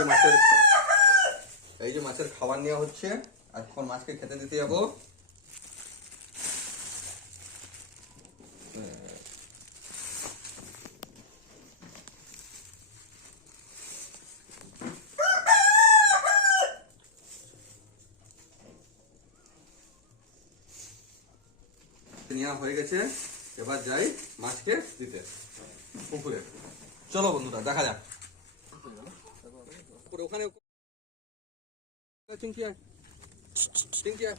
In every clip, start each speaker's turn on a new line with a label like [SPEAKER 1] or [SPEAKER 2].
[SPEAKER 1] যে মাছের এই যে মাছের খাবার নেওয়া হচ্ছে এখন মাছকে খেতে দিতে যাব। নেওয়া হয়ে গেছে। এবার যাই মাছকে দিতে। পুকুরে। চলো বন্ধুরা, দেখা যাক। পুকুরে ওখানে চিংকি আয় চিংকি আয়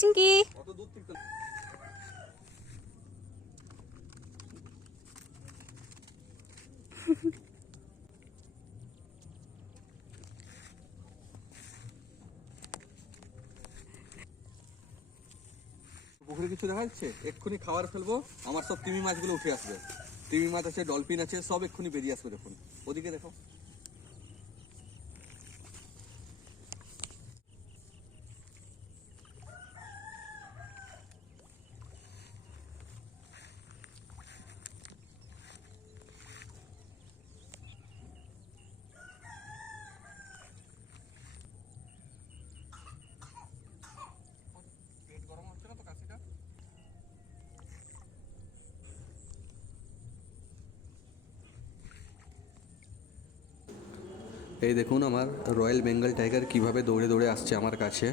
[SPEAKER 2] চিঙ্কি
[SPEAKER 1] অত দূর থেকে পুকুরে কিছু দেখা যাচ্ছে? এক্ষুনি খাবার ফেলব আমার সব তিমি মাছগুলো উঠে আসবে। তিমি মাছ আছে ডলফিন আছে সব এক্ষুনি বেরিয়ে আসবে দেখুন। ওদিকে দেখো। এই দেখুন আমার রয়্যাল বেঙ্গল টাইগার কীভাবে দৌড়ে দৌড়ে আসছে আমার কাছে।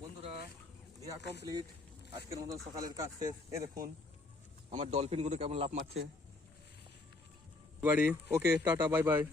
[SPEAKER 1] বন্ধুরা কমপ্লিট আজকের মতন সকালের কাজ শেষ। এ দেখুন, আমার ডলফিনগুলো কেমন লাভ মারছে। बड़ी ओके टाटा बाय बाय